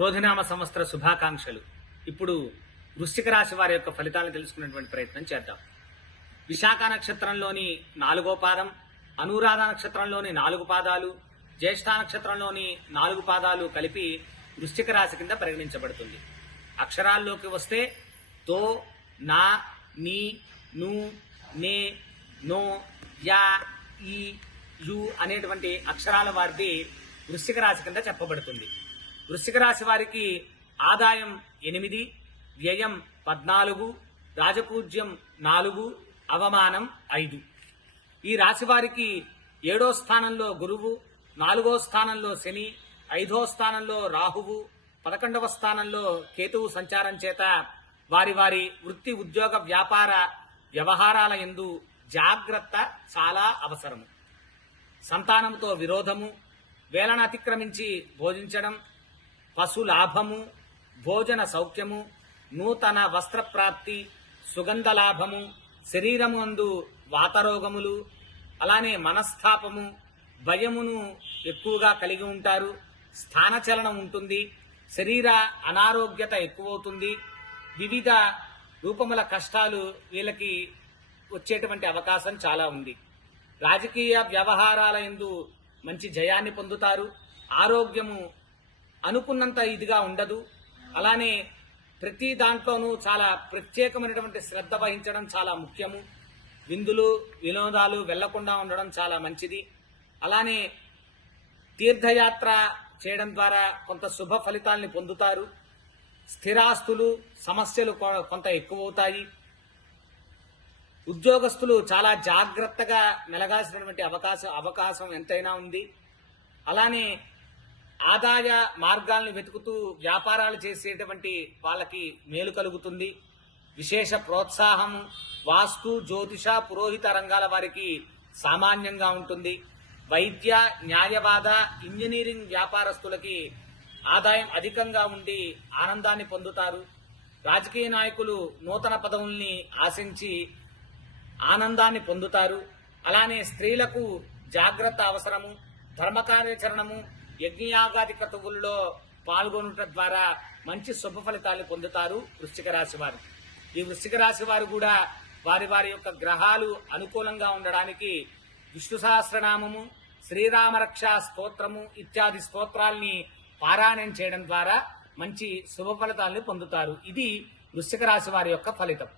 క్రోధినామ సంవత్సర శుభాకాంక్షలు. ఇప్పుడు వృశ్చిక రాశి వారి యొక్క ఫలితాలను తెలుసుకునేటువంటి ప్రయత్నం చేద్దాం. విశాఖ నక్షత్రంలోని 4వ పాదం, అనురాధ నక్షత్రంలోని 4 పాదాలు, జ్యేష్ఠ నక్షత్రంలోని 4 పాదాలు కలిపి వృశ్చిక రాశి కింద పరిగణించబడుతుంది. అక్షరాల్లోకి వస్తే తో, నా, నీ, ను, నే, నో, యా, ఈ, యు అనేటువంటి అక్షరాల వారిది వృశ్చిక రాశి కింద చెప్పబడుతుంది. వృశ్చిక రాశి వారికి ఆదాయం 8, వ్యయం 14, రాజపూజ్యం 4, అవమానం 5. ఈ రాశి వారికి 7వ స్థానంలో గురువు, 4వ స్థానంలో శని, 5వ స్థానంలో రాహువు, 11వ స్థానంలో కేతువు సంచారం చేత వారి వారి వృత్తి, ఉద్యోగ, వ్యాపార వ్యవహారాల యందు జాగ్రత్త చాలా అవసరము. సంతానంతో విరోధము, వేళను అతిక్రమించి భోజించడం, పశు లాభము, భోజన సౌఖ్యము, నూతన వస్త్రప్రాప్తి, సుగంధ లాభము, శరీరము అందు వాతరోగములు, అలానే మనస్తాపము, భయమును ఎక్కువగా కలిగి ఉంటారు. స్థానచలనం ఉంటుంది. శరీర అనారోగ్యత ఎక్కువవుతుంది. వివిధ రూపముల కష్టాలు వీళ్ళకి వచ్చేటువంటి అవకాశం చాలా ఉంది. రాజకీయ వ్యవహారాల యందు మంచి జయాన్ని పొందుతారు. ఆరోగ్యము అనుకున్నంత ఇదిగా ఉండదు. అలానే ప్రతి దాంట్లోనూ చాలా ప్రత్యేకమైనటువంటి శ్రద్ధ వహించడం చాలా ముఖ్యము. విందులు వినోదాలు వెళ్లకుండా ఉండడం చాలా మంచిది. అలానే తీర్థయాత్ర చేయడం ద్వారా కొంత శుభ ఫలితాల్ని పొందుతారు. స్థిరాస్తులు సమస్యలు కొంత ఎక్కువవుతాయి. ఉద్యోగస్తులు చాలా జాగ్రత్తగా మెలగాల్సినటువంటి అవకాశం ఎంతైనా ఉంది. అలానే ఆదాయ మార్గాలను వెతుకుతూ వ్యాపారాలు చేసేటువంటి వాళ్ళకి మేలు కలుగుతుంది. విశేష ప్రోత్సాహం వాస్తు, జ్యోతిష, పురోహిత రంగాల వారికి సామాన్యంగా ఉంటుంది. వైద్య, న్యాయవాద, ఇంజనీరింగ్ వ్యాపారస్తులకి ఆదాయం అధికంగా ఉండి ఆనందాన్ని పొందుతారు. రాజకీయ నాయకులు నూతన పదవుల్ని ఆశించి ఆనందాన్ని పొందుతారు. అలానే స్త్రీలకు జాగ్రత్త అవసరము. ధర్మకార్యాచరణము, యజ్ఞయాగాది క్రతువుల్లో పాల్గొనడం ద్వారా మంచి శుభ ఫలితాలు పొందుతారు వృశ్చిక రాశి వారు. ఈ వృశ్చిక రాశి వారు కూడా వారి వారి యొక్క గ్రహాలు అనుకూలంగా ఉండడానికి విష్ణు సహస్రనామము, శ్రీరామరక్ష స్తోత్రము ఇత్యాది స్తోత్రాల్ని పారాయణం చేయడం ద్వారా మంచి శుభ ఫలితాలను పొందుతారు. ఇది వృశ్చిక రాశి వారి యొక్క ఫలితం.